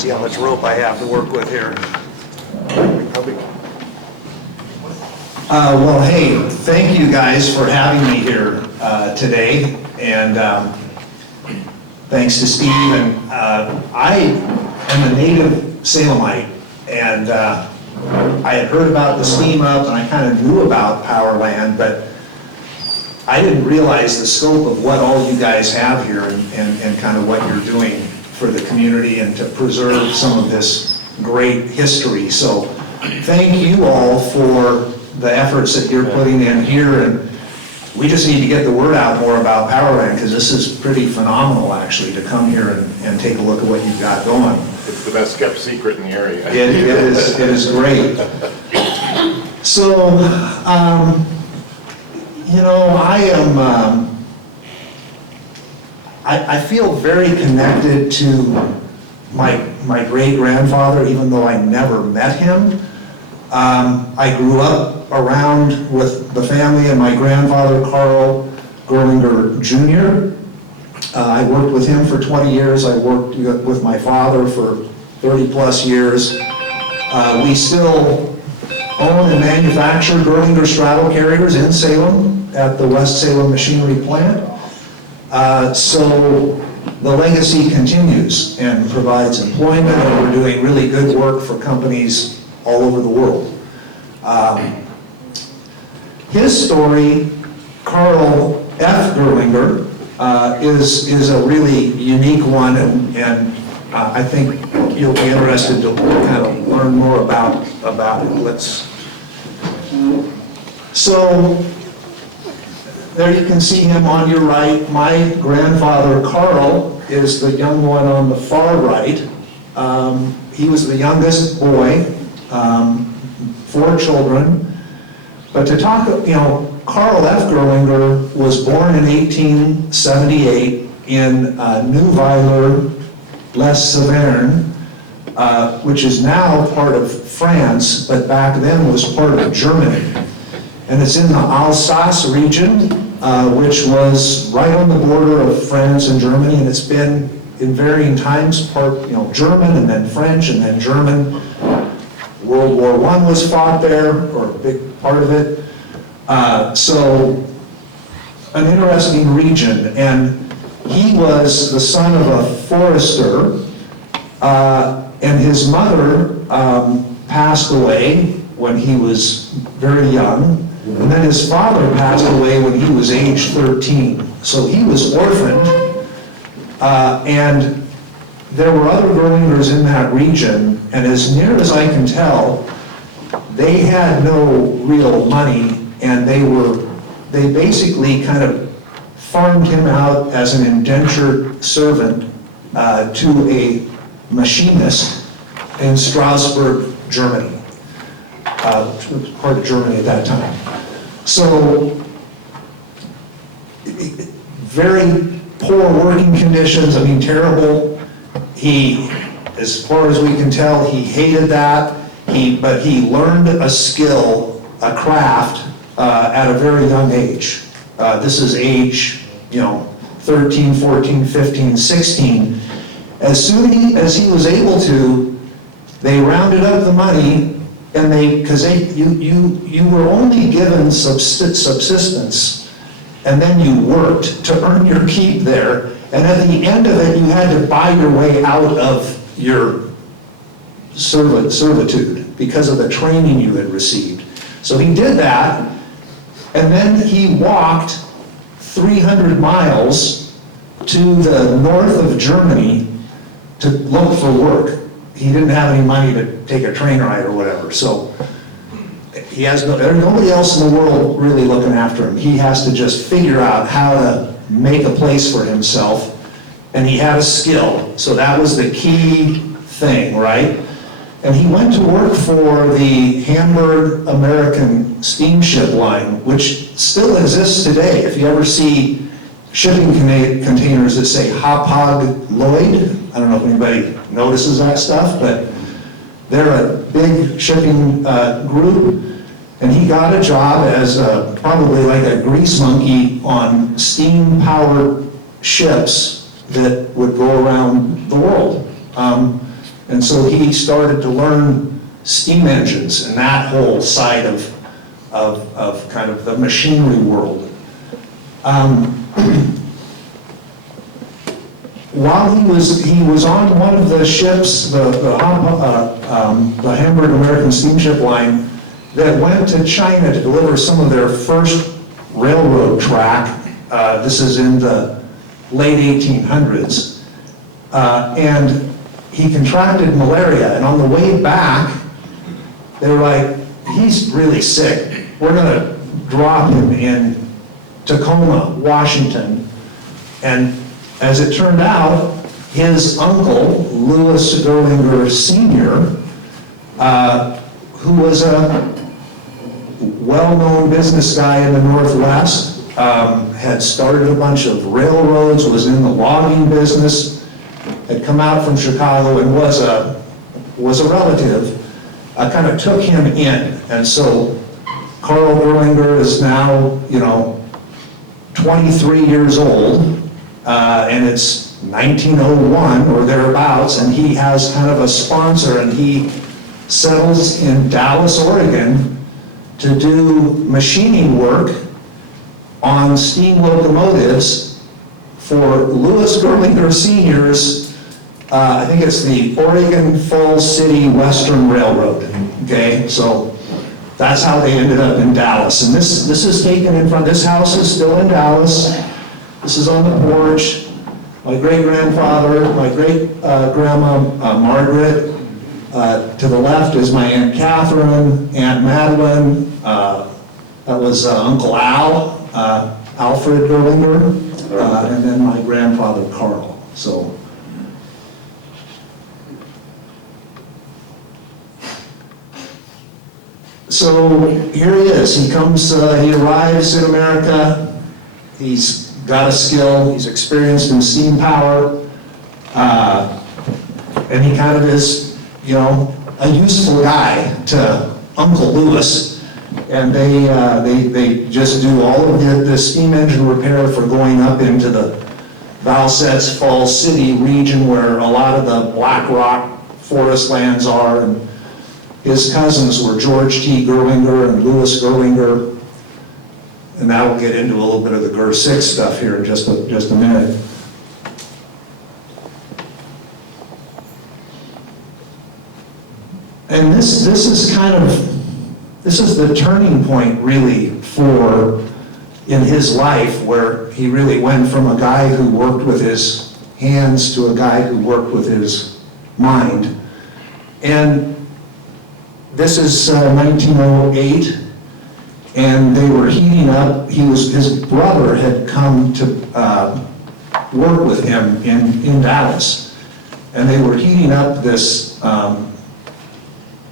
See how much rope I have to work with here. Well, hey, thank you guys for having me here today, and thanks to Steve. And I am a native Salemite, and I had heard about the steam up, and I kind of knew about Powerland, but I didn't realize the scope of what all you guys have here and kind of what you're doing for the community and to preserve some of this great history. So thank you all for the efforts that you're putting in here, and we just need to get the word out more about Powerland, because this is pretty phenomenal actually to come here and take a look at what you've got going. It's the best kept secret in the area. It is great. So, you know, I feel very connected to my great-grandfather, even though I never met him. I grew up around with the family and my grandfather, Carl Gerlinger Jr. I worked with him for 20 years. I worked with my father for 30-plus years. We still own and manufacture Gerlinger straddle carriers in Salem at the West Salem Machinery Plant. So the legacy continues and provides employment, and we're doing really good work for companies all over the world. His story, Carl F. Gerlinger, is a really unique one, and I think you'll be interested to kind of learn more about it. So there you can see him on your right. My grandfather, Carl, is the young one on the far right. He was the youngest boy, 4 children. But to talk, you know, Carl F. Gerlinger was born in 1878 in Neuweiler, Les Saverne, which is now part of France, but back then was part of Germany. And it's in the Alsace region, which was right on the border of France and Germany, and it's been in varying times part, you know, German and then French and then German. World War I was fought there, or a big part of it. So an interesting region, and he was the son of a forester, and his mother passed away when he was very young, and then his father passed away when he was age 13. So he was orphaned, and there were other Gerlingers in that region, and as near as I can tell, they had no real money, and they basically kind of farmed him out as an indentured servant to a machinist in Strasbourg, Germany, which was part of Germany at that time. So, very poor working conditions, I mean, terrible. He, as far as we can tell, he hated that, but he learned a skill, a craft, at a very young age. This is age, you know, 13, 14, 15, 16. As soon as he was able to, they rounded up the money, and you were only given subsistence, and then you worked to earn your keep there, and at the end of it, you had to buy your way out of your servitude because of the training you had received. So he did that, and then he walked 300 miles to the north of Germany to look for work. He didn't have any money to take a train ride or whatever, so he has nobody else in the world really looking after him. He has to just figure out how to make a place for himself, and he had a skill, so that was the key thing, right? And he went to work for the Hamburg American Steamship Line, which still exists today. If you ever see shipping containers that say Hapag Lloyd, I don't know if anybody notices that stuff, but they're a big shipping group, and he got a job as probably like a grease monkey on steam-powered ships that would go around the world. And so he started to learn steam engines and that whole side of kind of the machinery world. While he was on one of the ships, the Hamburg American Steamship Line, that went to China to deliver some of their first railroad track. This is in the late 1800s. And he contracted malaria, and on the way back, they were like, he's really sick. We're gonna drop him in Tacoma, Washington. And as it turned out, his uncle, Louis Gerlinger Sr., who was a well-known business guy in the Northwest, had started a bunch of railroads, was in the logging business, had come out from Chicago and was a relative, kind of took him in. And so Carl Gerlinger is now, 23 years old, and it's 1901 or thereabouts, and he has kind of a sponsor, and he settles in Dallas, Oregon, to do machining work on steam locomotives for Louis Gerlinger Sr.'s, I think it's the Oregon Falls City Western Railroad, okay? So that's how they ended up in Dallas. And this is taken in front, this house is still in Dallas. This is on the porch. My great-grandfather, my great-grandma Margaret. To the left is my Aunt Catherine, Aunt Madeline. That was Uncle Al, Alfred Gerlinger, and then my grandfather Carl. So here he is. He comes. He arrives in America. He's got a skill. He's experienced in steam power, and he kind of is, a useful guy to Uncle Louis. And they just do all of the steam engine repair for going up into the Valsetz Falls City region where a lot of the Black Rock forest lands are. And his cousins were George T. Gerlinger and Louis Gerlinger. And now we'll get into a little bit of the Ger-6 stuff here in just a minute. And this is the turning point really in his life, where he really went from a guy who worked with his hands to a guy who worked with his mind. And this is 1908, and they were heating up. His brother had come to work with him in Dallas, and they were heating up this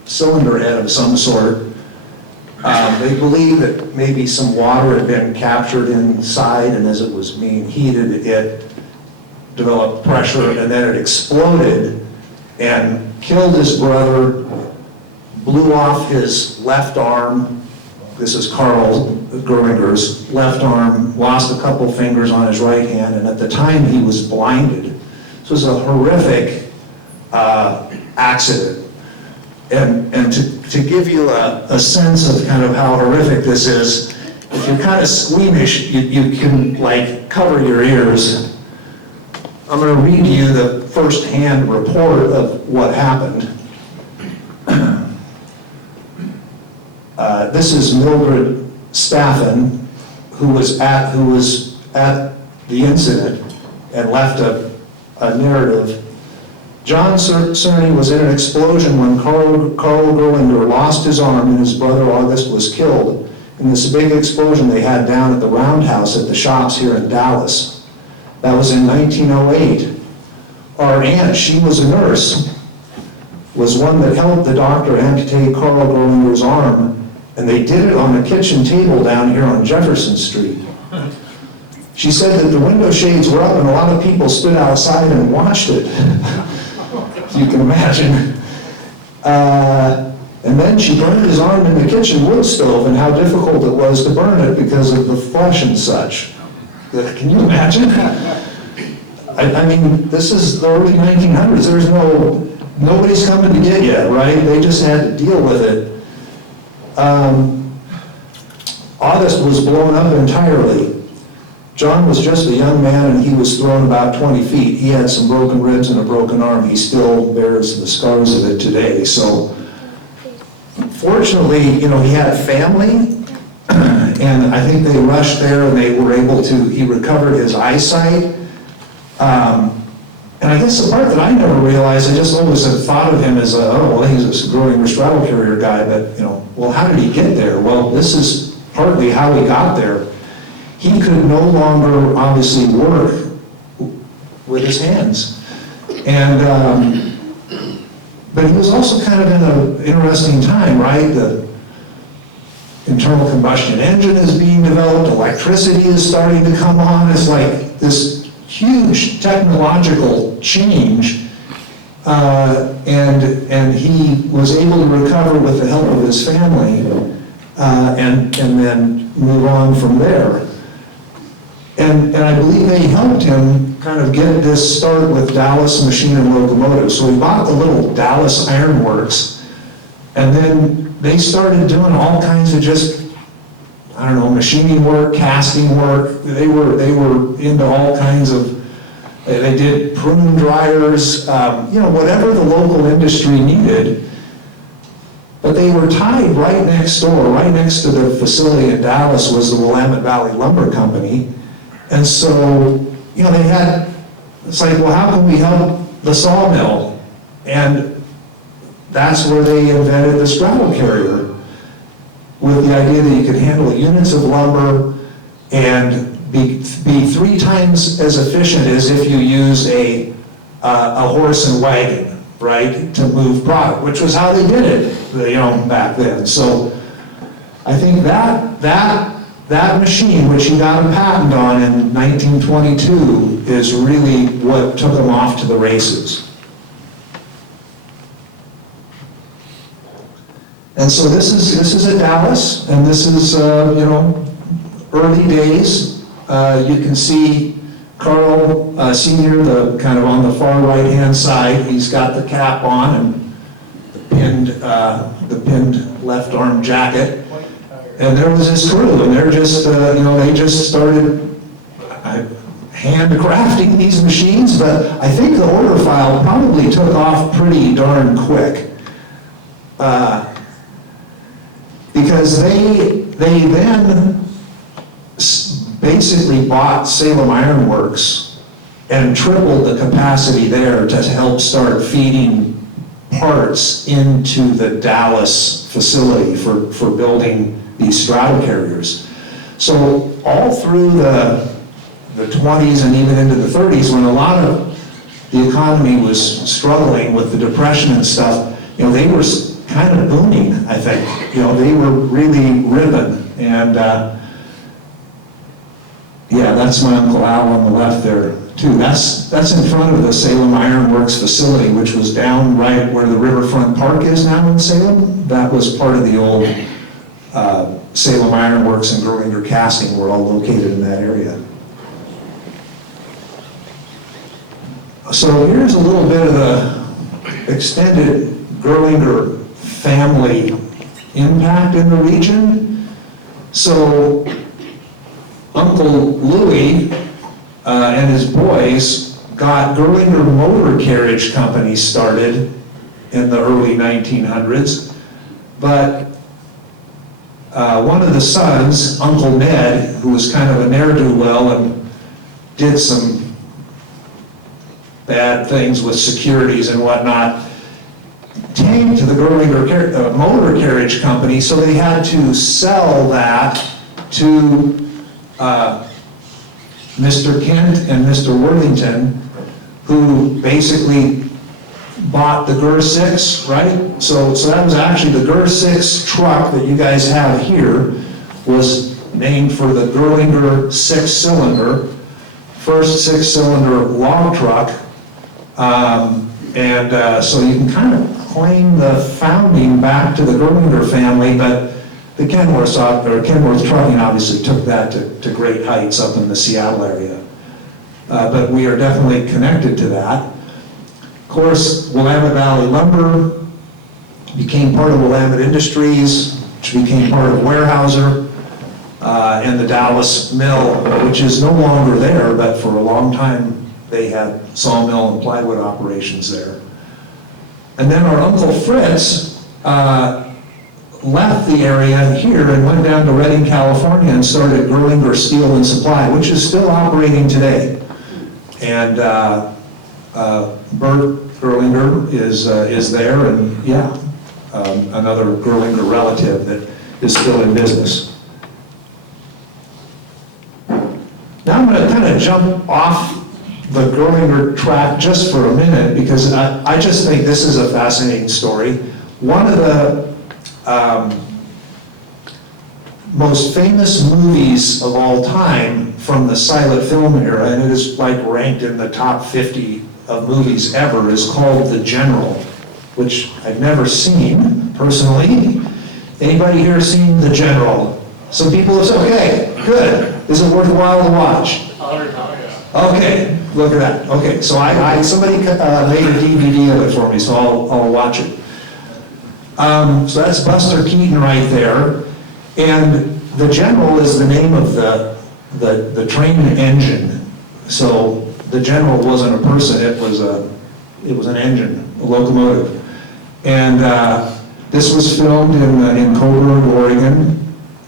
cylinder head of some sort. They believe that maybe some water had been captured inside, and as it was being heated, it developed pressure, and then it exploded and killed his brother, blew off his left arm. This is Carl Gerlinger's left arm, lost a couple fingers on his right hand, and at the time he was blinded. This was a horrific accident. And to give you a sense of kind of how horrific this is, if you're kind of squeamish, you can cover your ears. I'm going to read to you the first-hand report of what happened. This is Mildred Staffen, who was at the incident and left a narrative. John Cerny was in an explosion when Carl Gerlinger lost his arm and his brother August was killed in this big explosion they had down at the Roundhouse at the shops here in Dallas. That was in 1908. Our aunt, she was a nurse, was one that helped the doctor amputate Carl Gerlinger's arm, and they did it on a kitchen table down here on Jefferson Street. She said that the window shades were up and a lot of people stood outside and watched it. You can imagine. And then she burned his arm in the kitchen wood stove, and how difficult it was to burn it because of the flesh and such. Can you imagine? I mean, this is the early 1900s. There's no nobody's coming to get you, right? They just had to deal with it. August was blown up entirely. John was just a young man and he was thrown about 20 feet. He had some broken ribs and a broken arm. He still bears the scars of it today. So fortunately, you know, he had family and I think they rushed there and they were able to, he recovered his eyesight. And I guess the part that I never realized, I just always had thought of him as oh, well, he's a Gerlinger straddle carrier guy, but, you know, well, how did he get there? Well, this is partly how he got there. He could no longer obviously work with his hands. And, but he was also kind of in an interesting time, right? The internal combustion engine is being developed, electricity is starting to come on. It's like this huge technological change. And he was able to recover with the help of his family and then move on from there. And I believe they helped him kind of get this start with Dallas Machine and Locomotive. So he bought the little Dallas Iron Works, and then they started doing all kinds of just, I don't know, machining work, casting work. They were into all kinds of, they did prune dryers, you know, whatever the local industry needed. But they were tied right next door, right next to the facility in Dallas was the Willamette Valley Lumber Company. And so, you know, they had, it's like, well, how can we help the sawmill? And that's where they invented the straddle carrier, with the idea that you could handle units of lumber and be 3 times as efficient as if you use a horse and wagon, right, to move product, which was how they did it, you know, back then. So I think that machine, which he got a patent on in 1922, is really what took him off to the races. And so this is at Dallas, and this is, you know, early days. You can see Carl Sr., the kind of on the far right-hand side. He's got the cap on and the pinned left arm jacket. And there was his crew, and they're just, you know, they just started handcrafting these machines, but I think the order file probably took off pretty darn quick. Because they then basically bought Salem Iron Works and tripled the capacity there to help start feeding parts into the Dallas facility for building these straddle carriers. So all through the 20s and even into the 30s, when a lot of the economy was struggling with the Depression and stuff, you know, they were kind of booming, I think. You know, they were really ripping. And yeah, that's my Uncle Al on the left there too. That's in front of the Salem Iron Works facility, which was down right where the Riverfront Park is now in Salem. That was part of the old Salem Iron Works and Gerlinger Casting were all located in that area. So here's a little bit of the extended Gerlinger family impact in the region. So Uncle Louis and his boys got Gerlinger Motor Carriage Company started in the early 1900s, but one of the sons, Uncle Ned, who was kind of a ne'er-do-well and did some bad things with securities and whatnot, tanked the Gerlinger Motor Carriage Company, so they had to sell that to Mr. Kent and Mr. Worthington, who basically bought the GER 6, right? So that was actually the GER 6 truck that you guys have here was named for the Gerlinger 6-cylinder, first 6-cylinder log truck. So you can kind of claim the founding back to the Gerlinger family, but the Kenworth Trucking obviously took that to great heights up in the Seattle area. But we are definitely connected to that. Of course, Willamette Valley Lumber became part of Willamette Industries, which became part of Weyerhaeuser, and the Dallas Mill, which is no longer there, but for a long time they had sawmill and plywood operations there. And then our Uncle Fritz left the area here and went down to Redding, California and started Gerlinger Steel and Supply, which is still operating today. And Bert Gerlinger is there, and yeah, another Gerlinger relative that is still in business. Now I'm going to kind of jump off the Gerlinger track just for a minute, because I just think this is a fascinating story. One of the most famous movies of all time from the silent film era, and it is like ranked in the top 50 of movies ever, is called The General, which I've never seen personally. Anybody here seen The General? Some people have said, okay, good. Is it worthwhile to watch? 100 times. Okay, look at that. Okay, so somebody made a DVD of it for me, so I'll watch it. So that's Buster Keaton right there. And the General is the name of the train engine. So the General wasn't a person, it was an engine, a locomotive. And this was filmed in Coburg, Oregon.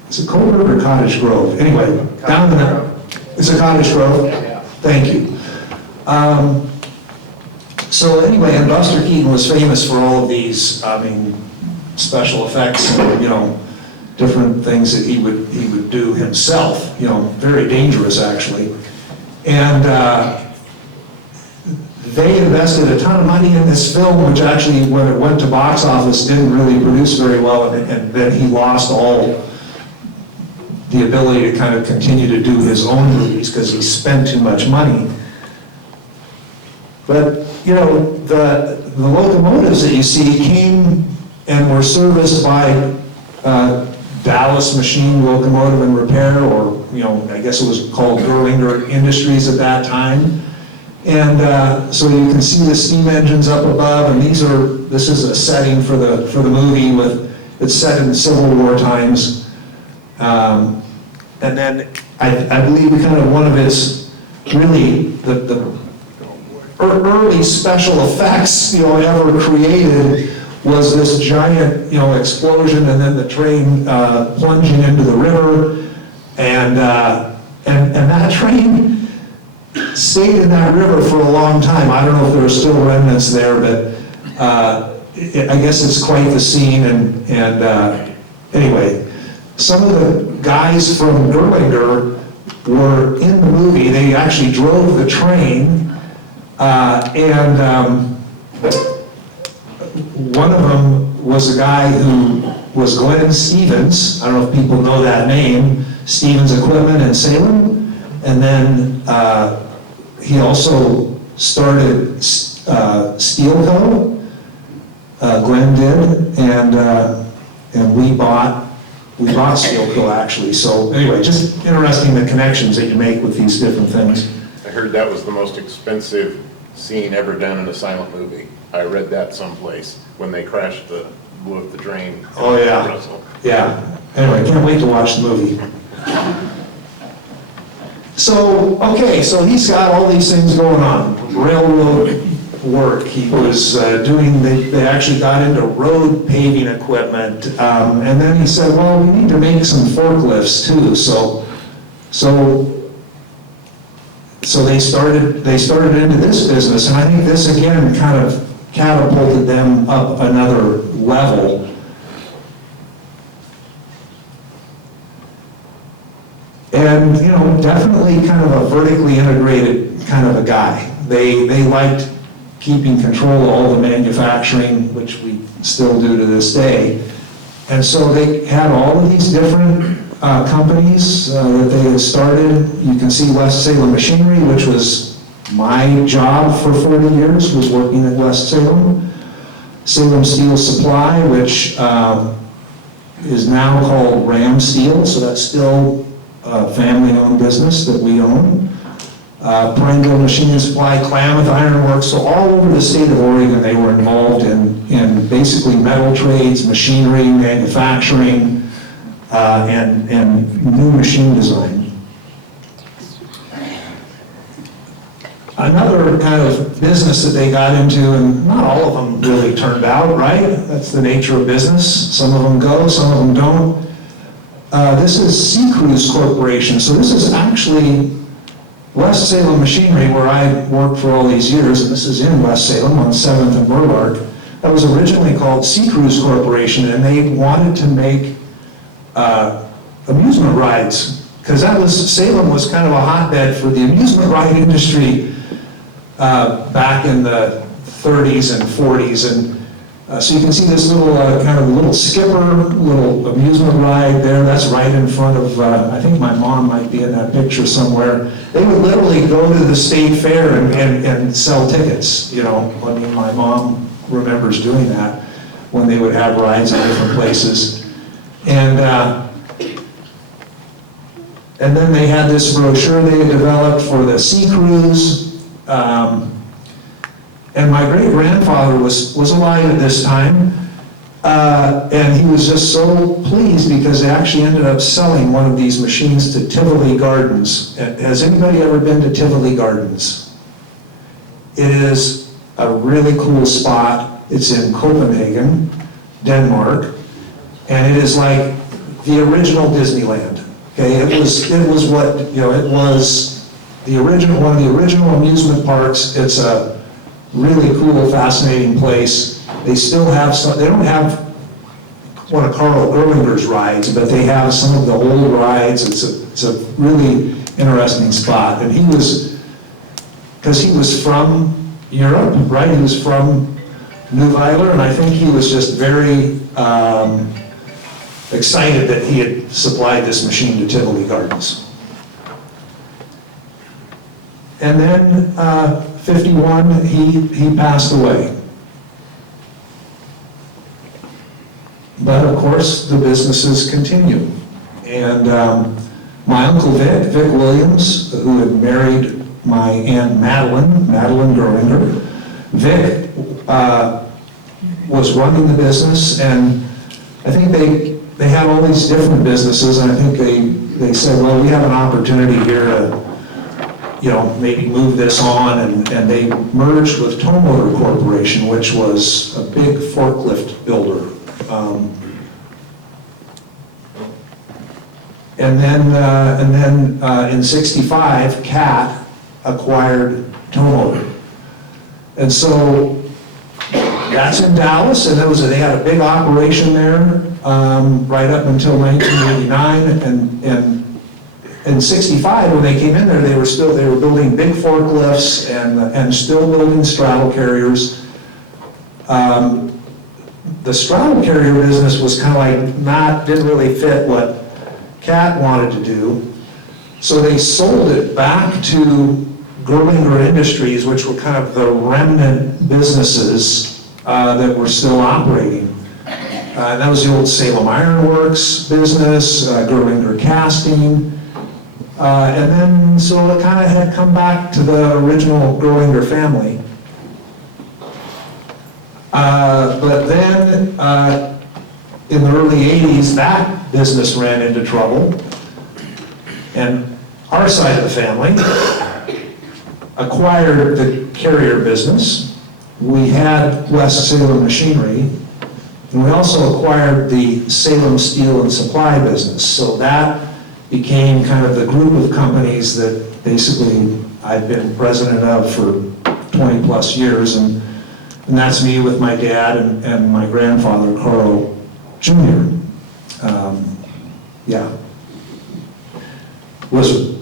Is it Coburg or Cottage Grove? Anyway, down in the, it's a Cottage Grove? Yeah. Thank you. So anyway, and Buster Keaton was famous for all of these, special effects and, different things that he would do himself, very dangerous actually. And they invested a ton of money in this film, which actually, when it went to box office, didn't really produce very well, and then he lost all the ability to kind of continue to do his own movies because he spent too much money. But, the locomotives that you see came and were serviced by Dallas Machine Locomotive and Repair, or, I guess it was called Gerlinger Industries at that time. And so you can see the steam engines up above, and this is a setting for the movie it's set in Civil War times. And then I believe kind of one of its really the early special effects ever created was this giant explosion, and then the train plunging into the river, and that train stayed in that river for a long time. I don't know if there are still remnants there, but I guess it's quite the scene. And anyway, some of the guys from Gerlinger were in the movie. They actually drove the train, and one of them was a guy who was Glenn Stevens. I don't know if people know that name, Stevens Equipment in Salem. And then he also started Steelco, Glenn did, and we bought Steelco actually. So anyway, just interesting the connections that you make with these different things. I heard that was the most expensive scene ever done in a silent movie. I read that someplace when they blew up the train. Oh yeah, Russell. yeah. Anyway, can't wait to watch the movie. So, okay, so he's got all these things going on. Railroad work. He was they actually got into road paving equipment. And then he said, well, we need to make some forklifts too. So they started into this business. And I think this again kind of catapulted them up another level. And, definitely kind of a vertically integrated kind of a guy. They liked keeping control of all the manufacturing, which we still do to this day. And so they had all of these different companies that they had started. You can see West Salem Machinery, which was my job for 40 years, was working at West Salem. Salem Steel Supply, which is now called Ram Steel, so that's still a family-owned business that we own. Prineville Machine and Supply, Klamath Iron Works, so all over the state of Oregon, they were involved in basically metal trades, machinery, manufacturing, and new machine design. Another kind of business that they got into, and not all of them really turned out, right? That's the nature of business. Some of them go, some of them don't. This is Sea Cruise Corporation. So this is actually West Salem Machinery, where I worked for all these years, and this is in West Salem on 7th and Burlark. That was originally called Sea Cruise Corporation, and they wanted to make amusement rides, because Salem was kind of a hotbed for the amusement ride industry back in the 30s and 40s, and so you can see this little kind of little skipper, little amusement ride there. That's right in front of, I think my mom might be in that picture somewhere. They would literally go to the state fair and sell tickets, you know. I mean, my mom remembers doing that when they would have rides in different places. And then they had this brochure they had developed for the sea cruise. And my great-grandfather was alive at this time, and he was just so pleased because they actually ended up selling one of these machines to Tivoli Gardens. Has anybody ever been to Tivoli Gardens? It is a really cool spot. It's in Copenhagen, Denmark, and it is like the original Disneyland. Okay, it was what, you know, it was the original, one of the original amusement parks. It's a really cool, fascinating place. They still have some, they don't have one of Carl Gerlinger's rides, but they have some of the old rides. It's a really interesting spot. And he was, because he was from Europe, right? He was from Neuweiler, and I think he was just very excited that he had supplied this machine to Tivoli Gardens. And then 51, he passed away. But of course, the businesses continue. And my uncle Vic Williams, who had married my Aunt Madeline Gerlinger, Vic was running the business, and I think they had all these different businesses, and I think they said, well, we have an opportunity here to, you know, maybe move this on, and they merged with Tow Motor Corporation, which was a big forklift builder. And then in '65, CAT acquired Tow Motor. And so that's in Dallas, and they had a big operation there right up until 1989, and in '65, when they came in there, they were building big forklifts and still building straddle carriers. The straddle carrier business was kind of like didn't really fit what CAT wanted to do, so they sold it back to Gerlinger Industries, which were kind of the remnant businesses that were still operating. And that was the old Salem Iron Works business, Gerlinger Casting. And then, so it kind of had come back to the original Gerlinger family. But then, in the early 80s, that business ran into trouble. And our side of the family acquired the carrier business. We had West Salem Machinery, and we also acquired the Salem Steel and Supply business. So that became kind of the group of companies that basically I've been president of for 20 plus years, and that's me with my dad and my grandfather, Carl Jr. Was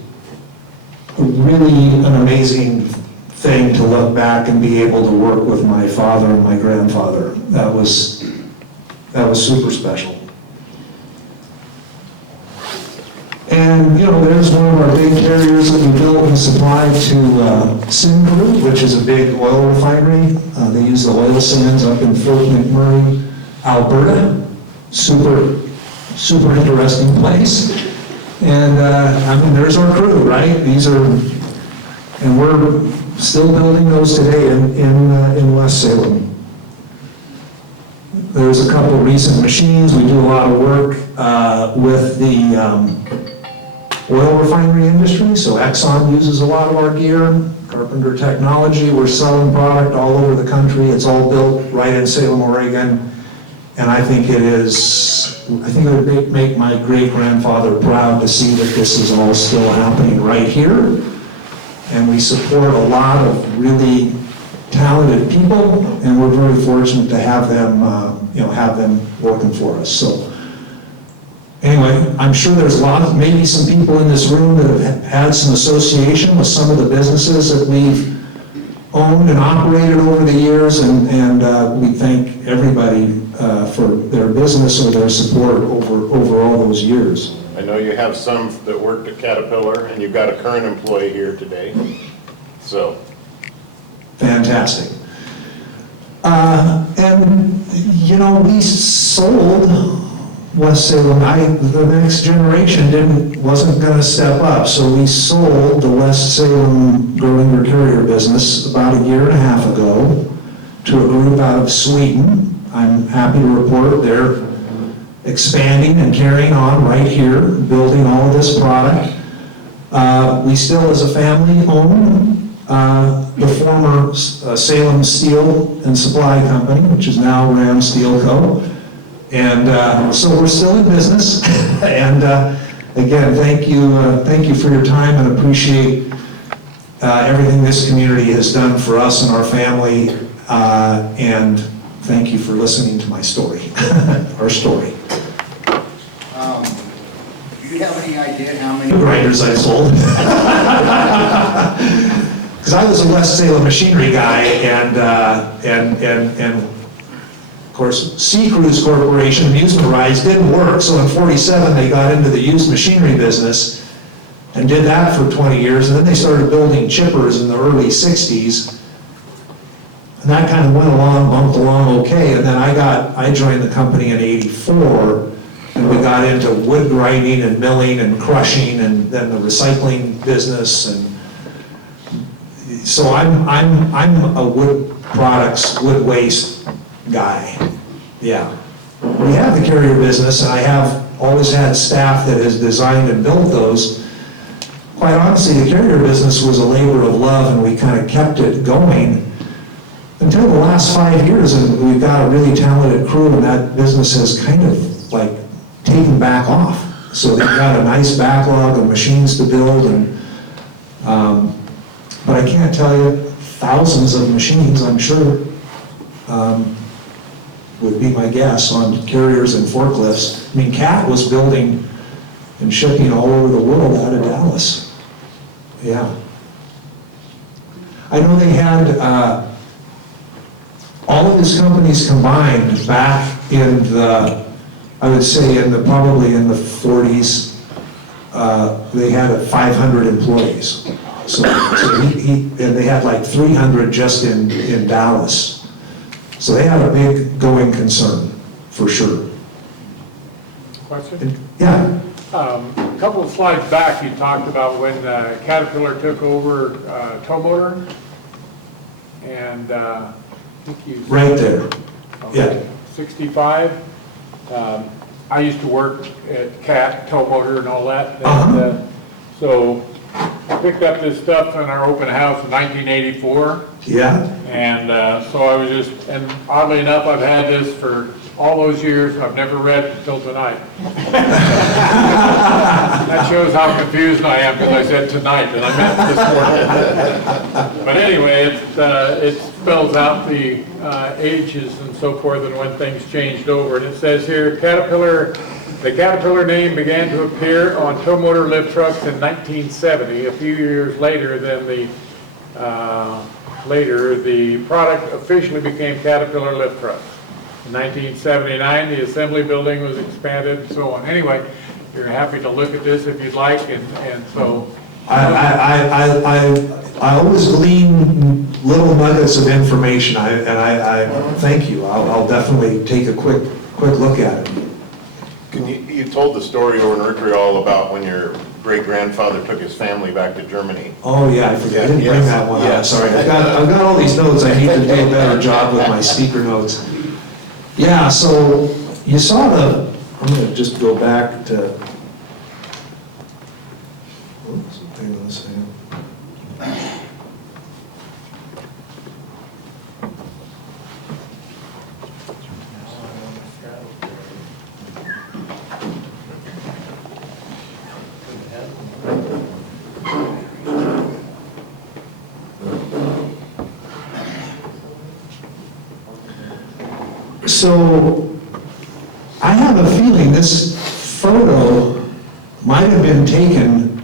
really an amazing thing to look back and be able to work with my father and my grandfather. That was super special. And, you know, there's one of our big carriers that we built and supplied to Syncrude, which is a big oil refinery. They use the oil sands up in Fort McMurray, Alberta. Super interesting place. And, I mean, there's our crew, right? These are And we're still building those today in West Salem. There's a couple recent machines. We do a lot of work with the oil refinery industry, so Exxon uses a lot of our gear. Carpenter Technology, we're selling product all over the country. It's all built right in Salem, Oregon. And I think it would make my great-grandfather proud to see that this is all still happening right here. And we support a lot of really talented people, and we're very fortunate to have them, have them working for us. So anyway, I'm sure there's maybe some people in this room that have had some association with some of the businesses that we've owned and operated over the years, and we thank everybody for their business or their support over all those years. I know you have some that worked at Caterpillar, and you've got a current employee here today, so. Fantastic. And, we sold West Salem. The next generation wasn't going to step up, so we sold the West Salem Gerlinger Carrier business about a year and a half ago to a group out of Sweden. I'm happy to report they're expanding and carrying on right here, building all of this product. We still, as a family, own the former Salem Steel and Supply Company, which is now Ram Steel Co. And so we're still in business. And again, thank you for your time, and appreciate everything this community has done for us and our family. And thank you for listening to my story, our story. Do you have any idea how many Grinders I sold. Because I was a West Salem machinery guy, and of course, Sea Cruise Corporation amusement rides didn't work, so in '47 they got into the used machinery business and did that for 20 years, and then they started building chippers in the early '60s, and that kind of went along, bumped along okay, and then I joined the company in '84, and we got into wood grinding and milling and crushing, and then the recycling business, and so I'm a wood products, wood waste guy. Yeah. We have the carrier business, and I have always had staff that has designed and built those. Quite honestly, the carrier business was a labor of love, and we kind of kept it going until the last 5 years, and we've got a really talented crew, and that business has kind of like taken back off. So they've got a nice backlog of machines to build, and but I can't tell you, thousands of machines, I'm sure, would be my guess, on carriers and forklifts. I mean, Cat was building and shipping all over the world out of Dallas. Yeah. I know they had all of his companies combined back in the, I would say probably in the 40s, they had 500 employees. So and they had like 300 just in Dallas. So they had a big going concern, for sure. Question? Yeah. A couple of slides back, you talked about when Caterpillar took over tow motor, and I think you... Right there. Okay, Yeah. 65. I used to work at Cat, tow motor and all that. And, so I picked up this stuff in our open house in 1984. Yeah. And so I was just, and oddly enough, I've had this for all those years. I've never read it until tonight. That shows how confused I am, because I said tonight and I meant this morning. But anyway, it spells out the ages and so forth and when things changed over. And it says here, the Caterpillar name began to appear on tow motor lift trucks in 1970. A few years later, the product officially became Caterpillar lift trucks. In 1979, the assembly building was expanded, and so on. Anyway, you're happy to look at this if you'd like, and so. I always glean little nuggets of information, I thank you. I'll definitely take a quick look at it. You told the story over in Rickery all about when your great-grandfather took his family back to Germany. Oh, yeah, I forgot, I didn't bring Yes, that one up, yes. sorry. I've got all these notes, I need to do a better job with my speaker notes. Yeah, so you saw I'm gonna just go back to, oops, hang on a second. So, I have a feeling this photo might have been taken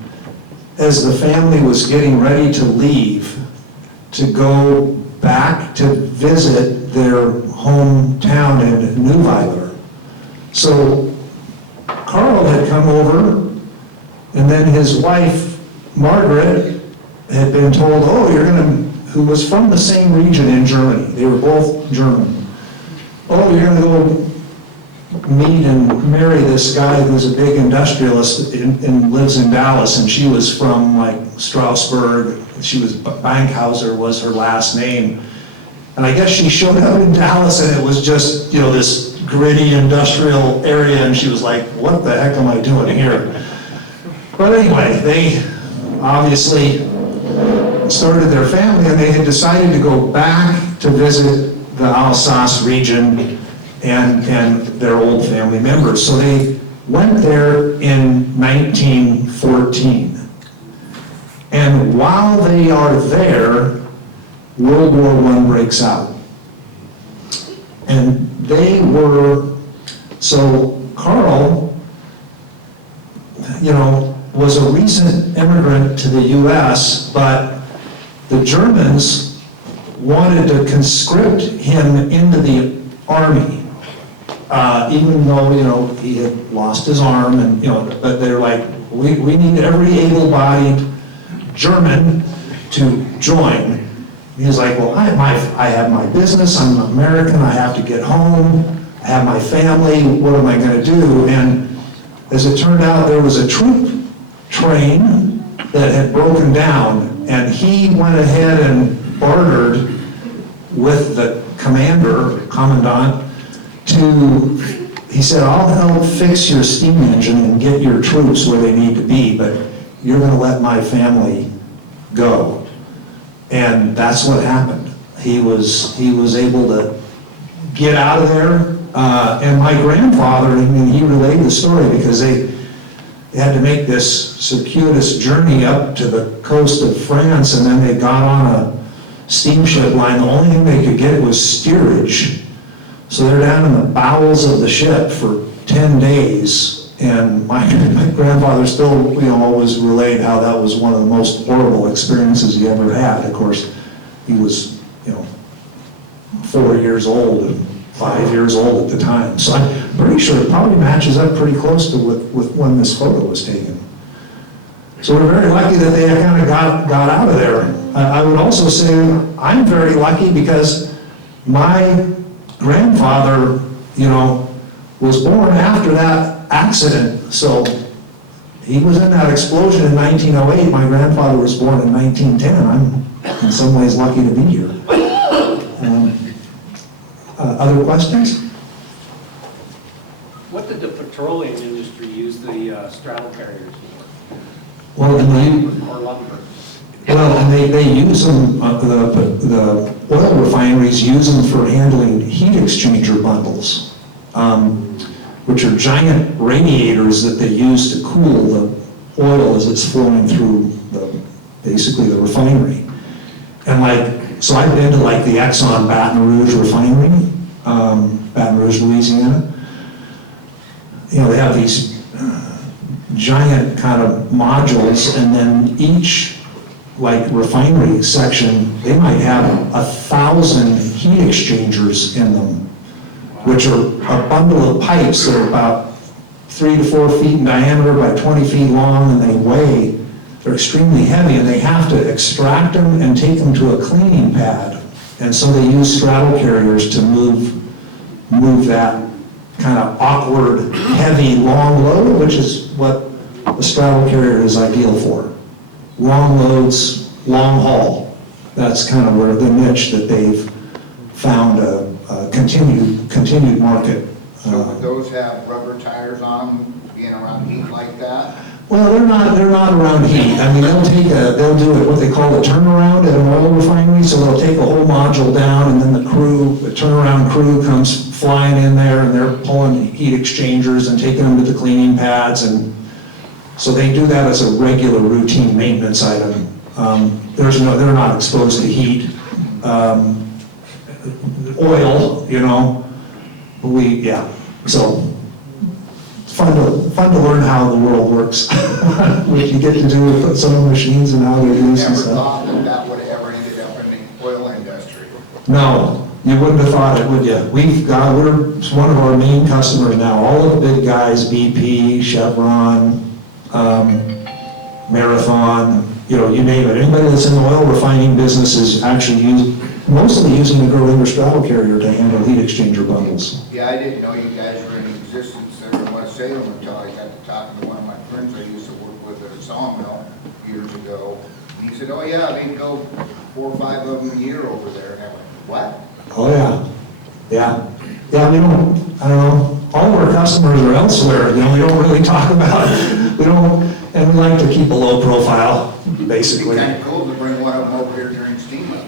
as the family was getting ready to leave to go back to visit their hometown in Neuweiler. So, Carl had come over, and then his wife, Margaret, had been told, oh, who was from the same region in Germany. They were both German. Oh, you're gonna go meet and marry this guy who's a big industrialist and lives in Dallas, and she was from like Strasbourg. She was, Bankhauser was her last name. And I guess she showed up in Dallas and it was just, this gritty industrial area, and she was like, what the heck am I doing here? But anyway, they obviously started their family, and they had decided to go back to visit the Alsace region and their old family members. So they went there in 1914. And while they are there, World War I breaks out. And so Carl, was a recent immigrant to the US, but the Germans wanted to conscript him into the army, even though, he had lost his arm, and, but they're like, we need every able-bodied German to join. He was like, well, I have my business, I'm an American, I have to get home, I have my family, what am I gonna do? And as it turned out, there was a troop train that had broken down, and he went ahead and bartered with the commandant, he said, I'll help fix your steam engine and get your troops where they need to be, but you're gonna let my family go. And that's what happened. He was able to get out of there, and my grandfather, he relayed the story because they had to make this circuitous journey up to the coast of France, and then they got on a steamship line. The only thing they could get was steerage. So they're down in the bowels of the ship for 10 days. And my grandfather still, always relayed how that was one of the most horrible experiences he ever had. Of course, he was, 4 years old and 5 years old at the time. So I'm pretty sure it probably matches up pretty close to with when this photo was taken. So we're very lucky that they kind of got out of there. I would also say I'm very lucky because my grandfather, was born after that accident. So he was in that explosion in 1908. My grandfather was born in 1910. I'm in some ways lucky to be here. Other questions? What did the petroleum industry use the straddle carriers for? Well, and Or lumber? they use them, the oil refineries use them for handling heat exchanger bundles, which are giant radiators that they use to cool the oil as it's flowing through basically the refinery. And so I've been to the Exxon Baton Rouge refinery, Baton Rouge, Louisiana. They have these giant kind of modules, and then each refinery section, they might have 1,000 heat exchangers in them, which are a bundle of pipes that are about 3 to 4 feet in diameter by 20 feet long, and they're extremely heavy, and they have to extract them and take them to a cleaning pad. And so they use straddle carriers to move that kind of awkward, heavy, long load, which is what the straddle carrier is ideal for. Long loads, long haul. That's kind of where the niche that they've found a continued market. So would those have rubber tires on them, being around heat like that? Well, they're not around heat. I mean, they'll do it, what they call a turnaround at an oil refinery, so they'll take a whole module down, and then the turnaround crew comes flying in there, and they're pulling heat exchangers and taking them to the cleaning pads, and so they do that as a regular routine maintenance item. They're not exposed to heat. Oil, so it's fun to learn how the world works. What you get to do with some of the machines and how they're used and Never stuff. thought that that would ever ended up in the oil industry. No, you wouldn't have thought it, would you? We're one of our main customers now. All of the big guys, BP, Chevron, Marathon, you name it. Anybody that's in the oil refining business is actually mostly using the Gerlinger straddle carrier to handle heat exchanger bundles. Yeah, I didn't know you guys were in existence there in West Salem until I got to talking to one of my friends I used to work with at a sawmill years ago. And he said, oh yeah, they go 4 or 5 of them a year over there. And I went, what? Oh, yeah. Yeah, I don't know, all of our customers are elsewhere, we don't really talk about it. And we like to keep a low profile, It'd be basically. kind of cool to bring one of them over here during steam up.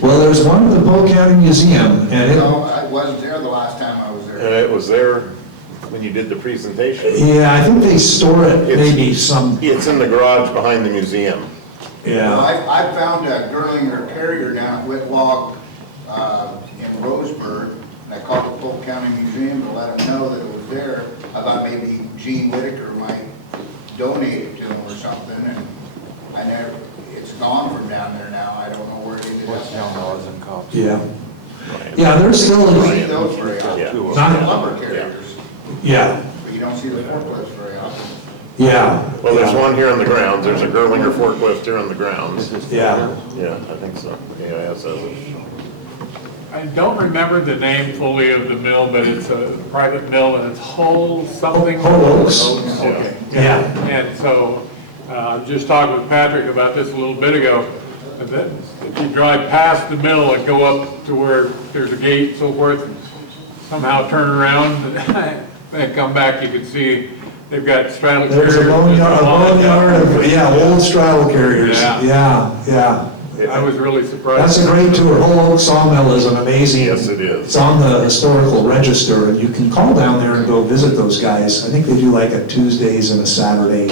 Well, there's one at the Polk County Museum, and No, I wasn't there the last time I was there. And it was there when you did the presentation. yeah, I think they store it, It's- maybe some, It's in the garage behind the museum. Well, yeah. I found a Gerlinger carrier down at Whitlock in Roseburg. And I called the Polk County Museum to let them know that it was there. I thought maybe Gene Whitaker might donate it to them or something, and it's gone from down there now. I don't know where it ended up. Yeah. Yeah, there's still, You don't see those very often. Yeah. You see Not- the lumber carriers, yeah, but you don't see the forklifts very often. yeah. Well, there's yeah. one here on the grounds, there's a Gerlinger forklift here on the grounds. Yeah, Yeah, I think so. Yeah, says it. I don't remember the name fully of the mill, but it's a private mill and it's Hull something. Hull Oaks. Okay. yeah. And so, I was just talking with Patrick about this a little bit ago, that if you drive past the mill and go up to where there's a gate and so forth, somehow turn around and come back, you can see they've got straddle carriers. There's a boneyard of, old straddle carriers. Yeah. Yeah. I was really surprised. That's a great tour. Whole Oak Sawmill is an amazing. Yes, it is. It's on the historical register, and you can call down there and go visit those guys. I think they do like a Tuesdays and a Saturday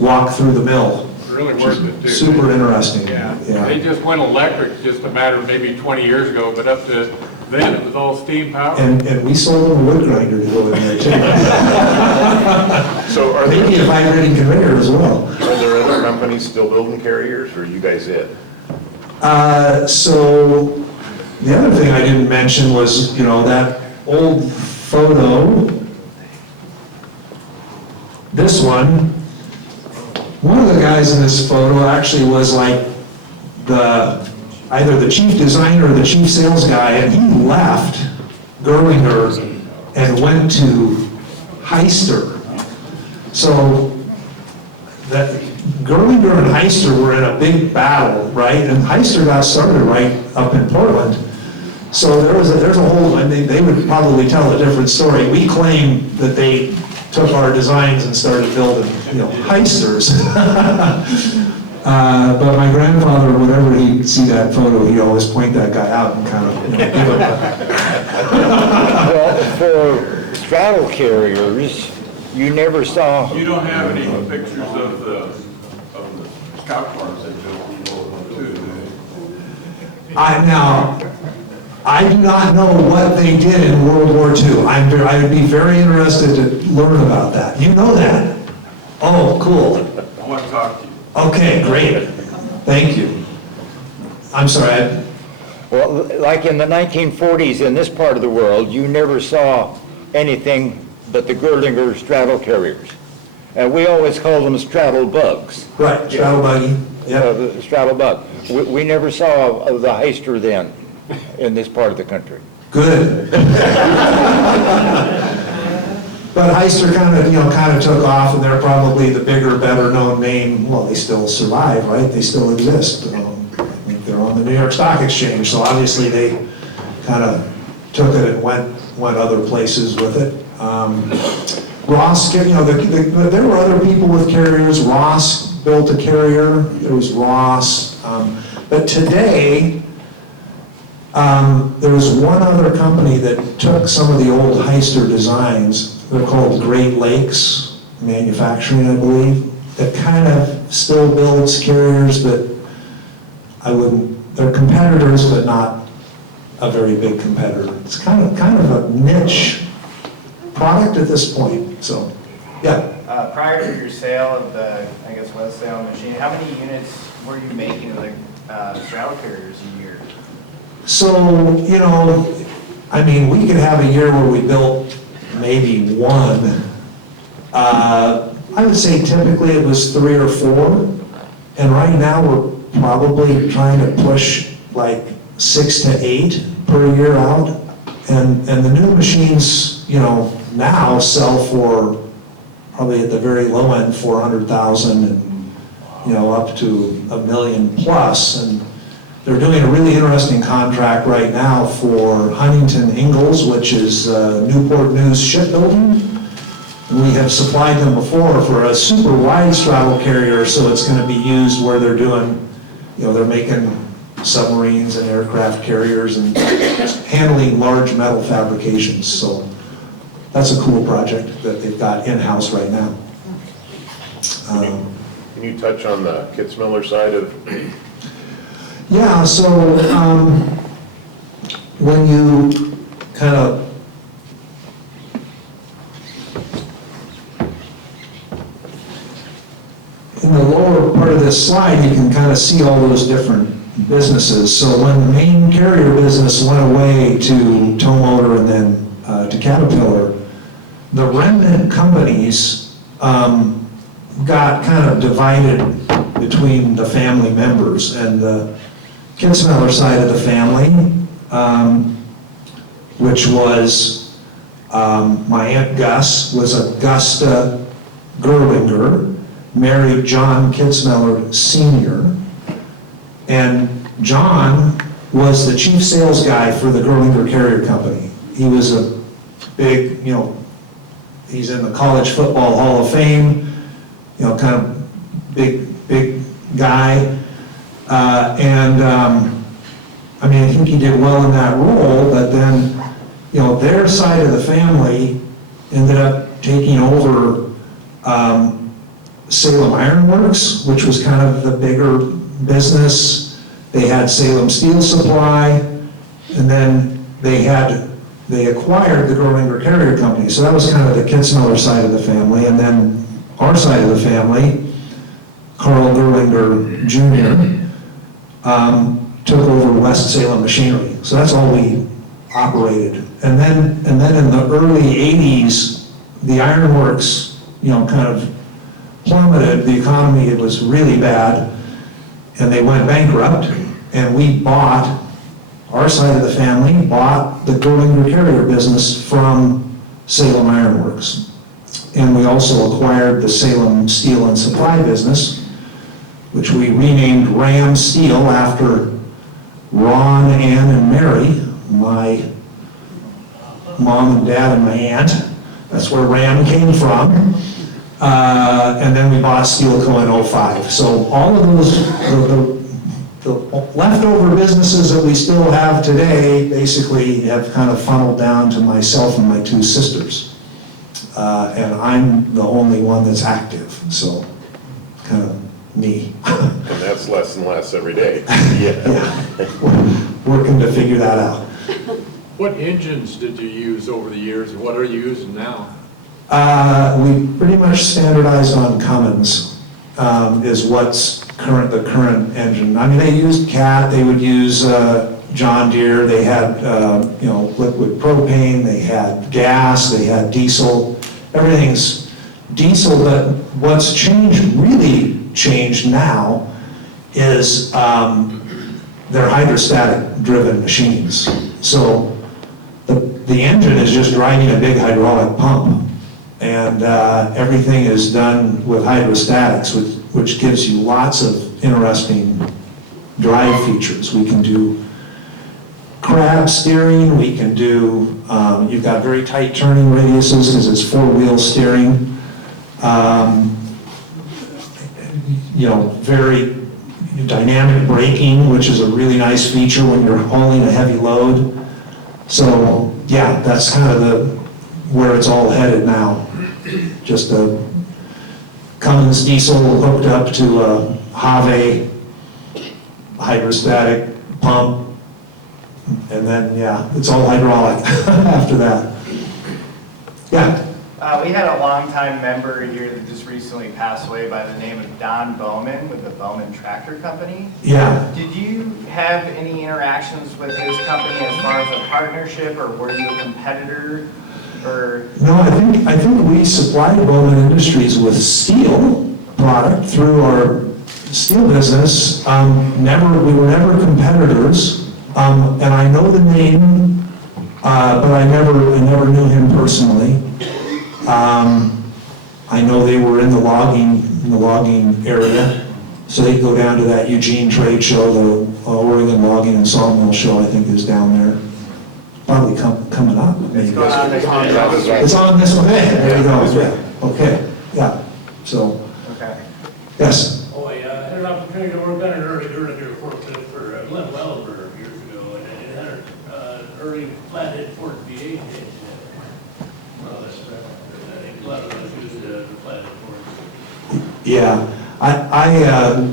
walk through the mill. Really worth it too. Super interesting. Yeah, they just went electric just a matter of maybe 20 years ago, but up to then it was all steam power. And we sold them a wood grinder to go in there too. So are Maybe a there vibrating conveyor as well. other companies still building carriers, or are you guys it? So the other thing I didn't mention was, that old photo, this one. One of the guys in this photo actually was like either the chief designer or the chief sales guy, and he left Gerlinger and went to Heister. So that Gerlinger and Heister were in a big battle, right? And Heister got started right up in Portland. So there's a whole, and they would probably tell a different story. We claim that they took our designs and started building, Heisters. But my grandfather, whenever he'd see that photo, he'd always point that guy out and kind of, give him Well, for straddle carriers, you never saw, You don't have any pictures of the scout cars that built too, do you? I do not know what they did in World War II. I would be very interested to learn about that. You know that? Oh, cool. I want to talk to you. Okay, great. Thank you. I'm sorry. well, like in the 1940s in this part of the world, you never saw anything but the Gerlinger straddle carriers. And we always call them straddle bugs. Right, straddle buggy. Yeah. The straddle bug. We never saw the Heister then in this part of the country. Good. But Heister kind of took off, and they're probably the bigger, better-known name. Well, they still survive, right? They still exist. I think they're on the New York Stock Exchange, so obviously they kind of took it and went other places with it. Ross, there were other people with carriers. Ross built a carrier. There was Ross. But today, there was one other company that took some of the old Heister designs. They're called Great Lakes Manufacturing, I believe, that kind of still builds carriers, but they're competitors, but not a very big competitor. It's kind of a niche product at this point, so, yeah. Prior to your sale of the, I guess, West Sale machine, how many units were you making of the straddle carriers a year? So, we could have a year where we built maybe one. I would say typically it was 3 or 4, and right now we're probably trying to push like 6 to 8 per year out. And the new machines, now sell for probably at the very low end, 400,000 and, up to $1 million plus. And they're doing a really interesting contract right now for Huntington Ingalls, which is Newport News Shipbuilding. We have supplied them before for a super wide straddle carrier, so it's going to be used where they're doing, they're making submarines and aircraft carriers and handling large metal fabrications. So that's a cool project that they've got in-house right now. Can you touch on the Kitzmiller side of? Yeah, so when you kind of in the lower part of this slide, you can kind of see all those different businesses. So when the main carrier business went away to Tow Motor and then to Caterpillar, the remnant companies got kind of divided between the family members, and the Kitzmiller side of the family, which was my Aunt Gus, was Augusta Gerlinger, married John Kitzmiller Sr., and John was the chief sales guy for the Gerlinger Carrier Company. He was a big, he's in the College Football Hall of Fame, kind of big guy. I think he did well in that role, but then, their side of the family ended up taking over Salem Iron Works, which was kind of the bigger business. They had Salem Steel Supply, and then they acquired the Gerlinger Carrier Company. So that was kind of the Kitzmiller side of the family. And then our side of the family, Carl Gerlinger Jr., took over West Salem Machinery. So that's all we operated. And then in the early 80s, the ironworks, kind of plummeted. The economy, it was really bad, and they went bankrupt. And we bought, our side of the family bought the Gerlinger Carrier business from Salem Ironworks. And we also acquired the Salem Steel and Supply business, which we renamed Ram Steel after Ron, Ann, and Mary, my mom and dad and my aunt. That's where Ram came from. And then we bought Steelco in 05. So all of those, the leftover businesses that we still have today basically have kind of funneled down to myself and my 2 sisters. And I'm the only one that's active, so kind of me. And that's less and less every day. Yeah, working to figure that out. What engines did you use over the years, and what are you using now? We pretty much standardized on Cummins, is what's the current engine. They used CAT, they would use John Deere, they had liquid propane, they had gas, they had diesel. Everything's diesel, but what's really changed now is they're hydrostatic driven machines. So the engine is just driving a big hydraulic pump, And everything is done with hydrostatics, which gives you lots of interesting drive features. We can do crab steering, we can do, you've got very tight turning radiuses because it's four-wheel steering. Very dynamic braking, which is a really nice feature when you're hauling a heavy load. So, yeah, that's kind of where it's all headed now. Just a Cummins diesel hooked up to a Have hydrostatic pump, and then, yeah, it's all hydraulic after that. Yeah. We had a longtime member here that just recently passed away by the name of Don Bowman with the Bowman Tractor Company. Yeah. Did you have any interactions with his company as far as a partnership, or were you a competitor? Or No, I think we supplied Bowman Industries with steel product through our steel business. We were never competitors, and I know the name, but I never knew him personally. I know they were in the logging area, so they go down to that Eugene trade show, the Oregon Logging and Sawmill Show, I think is down there. Probably coming up. it's going on this week? It's on this one, hey, there you go, yeah, okay, yeah, so, Okay. yes, Oh, yeah, I had an opportunity to work on an early Gerlinger forklift for Glenn Welber years ago, and it had an early flathead fork V8 engine. Well, that's right. I think a lot of us use the flathead forks. yeah.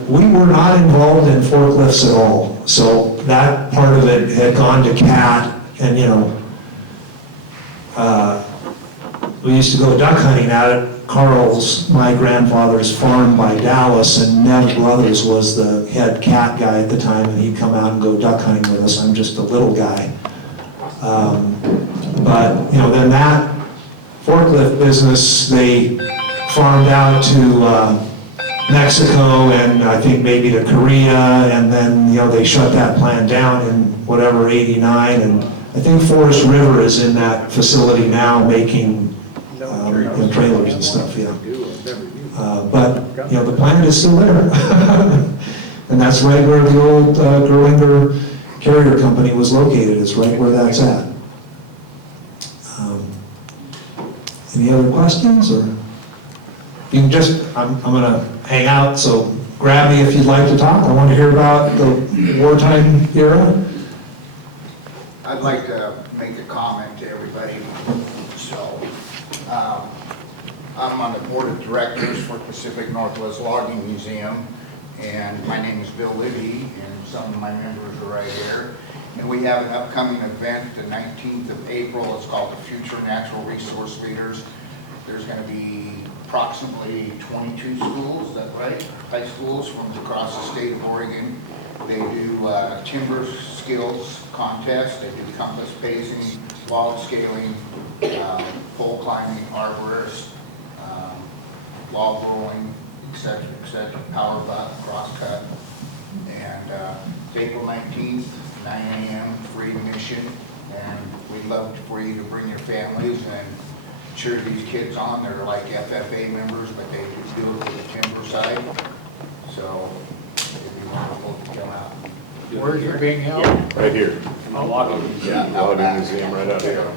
We were not involved in forklifts at all, so that part of it had gone to CAT, and we used to go duck hunting at it. Carl's, my grandfather's farm by Dallas, and Ned Brothers was the head cat guy at the time, and he'd come out and go duck hunting with us. I'm just a little guy. But, then that forklift business, they farmed out to Mexico and I think maybe to Korea, and then, they shut that plant down in whatever, 89, and I think Forest River is in that facility now making trailers and stuff, yeah. But, the plant is still there. And that's right where the old Gerlinger Carrier Company was located, it's right where that's at. Any other questions, or? You can just, I'm gonna hang out, so grab me if you'd like to talk. I want to hear about the wartime era. I'd like to make a comment to everybody. So, I'm on the board of directors for Pacific Northwest Logging Museum, and my name is Bill Libby, and some of my members are right here. And we have an upcoming event, the 19th of April. It's called the Future Natural Resource Leaders. There's going to be approximately 22 schools, is that right? High schools from across the state of Oregon. They do timber skills contest, they do compass pacing, log scaling, pole climbing, arborist, log rolling, etc., power butt, cross cut. And it's April 19th, 9 a.m., free admission. And we'd love for you to bring your families and cheer these kids on. They're like FFA members, but they do it for the timber side. So it'd be wonderful to come out. Where's it being held? Right here. Yeah, Logging Museum right out here.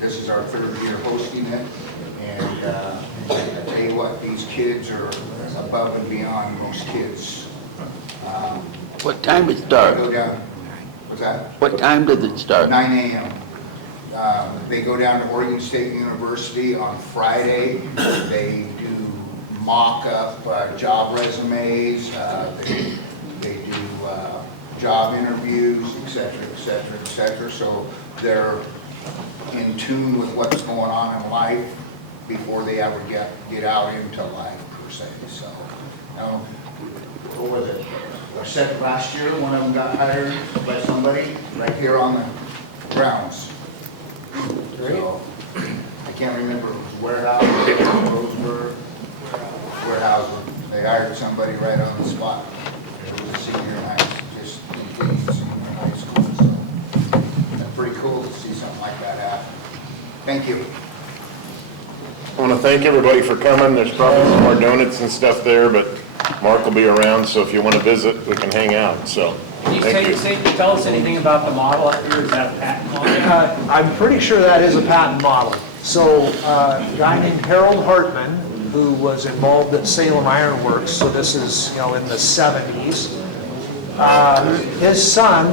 This is our third year hosting it, and I tell you what, these kids are above and beyond most kids. What time it They start? go down, what's that? What time does it start? 9 a.m. They go down to Oregon State University on Friday. They do mock-up job resumes. They do job interviews, et cetera, et cetera, et cetera. So they're in tune with what's going on in life before they ever get out into life, per se. So, what was it? I said last year, one of them got hired by somebody right here on the grounds. So, I can't remember, it was warehouse, Roseburg, warehouse. They hired somebody right on the spot. It was a senior in high school, just completing senior in high school. So, it's pretty cool to see something like that happen. Thank you. I want to thank everybody for coming. There's probably some more donuts and stuff there, but Mark will be around, so if you want to visit, we can hang out, so, Can you thank you. tell us anything about the model up here? Is that a patent model? I'm pretty sure that is a patent model. So a guy named Harold Hartman, who was involved at Salem Iron Works, so this is, in the 70s. His son,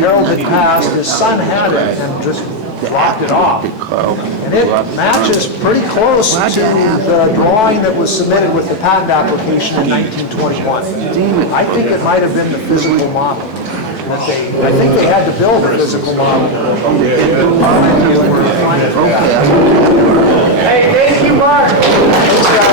Harold had passed, his son had it and just dropped it off. And it matches pretty close to the drawing that was submitted with the patent application in 1921. I think it might have been the physical model. I think they had to build a physical model. Hey, thank you, Mark. Thanks, guys.